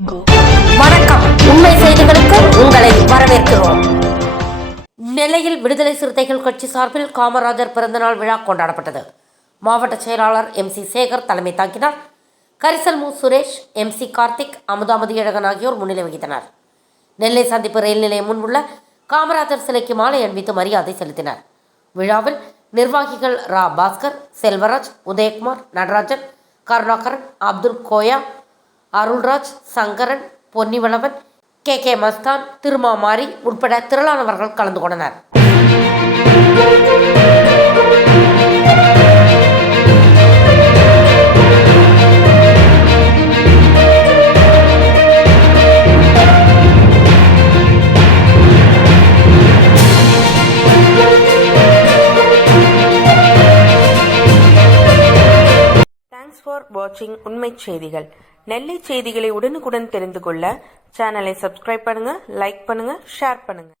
வணக்கம். உண்மை செய்திகளுக்கு உங்களை வரவேற்கிறோம். நெல்லையில் விடுதலை சிறுத்தைகள் கட்சி சார்பில் காமராஜர் பிறந்தநாள் விழா கொண்டாடப்பட்டது. மாவட்ட செயலாளர் MC சேகர் தலைமை தாங்கினார். கரிசல் மு சுரேஷ், MC கார்த்திக், அமுதாமதி அழகன் ஆகியோர் முன்னிலை வகித்தனர். நெல்லை சந்திப்பு ரயில் நிலையம் முன் உள்ள காமராஜர் சிலைக்கு மாலை அணிவித்து மரியாதை செலுத்தினர். விழாவில் நிர்வாகிகள் ரா பாஸ்கர், செல்வராஜ், உதயகுமார், நடராஜன், கருணாகரன், அப்துல் கோயா, அருள்ராஜ், சங்கரன், பொன்னிவளவன், KK மஸ்தான், திருமாமாரி உட்பட திரளானவர்கள் கலந்து கொண்டனர். தேங்க்ஸ் ஃபார் வாட்சிங் உண்மை செய்திகள். நெல்லை செய்திகளை உடனுக்குடன் தெரிந்து கொள்ள சேனலை சப்ஸ்கிரைப் பண்ணுங்க, லைக் பண்ணுங்க, ஷேர் பண்ணுங்க.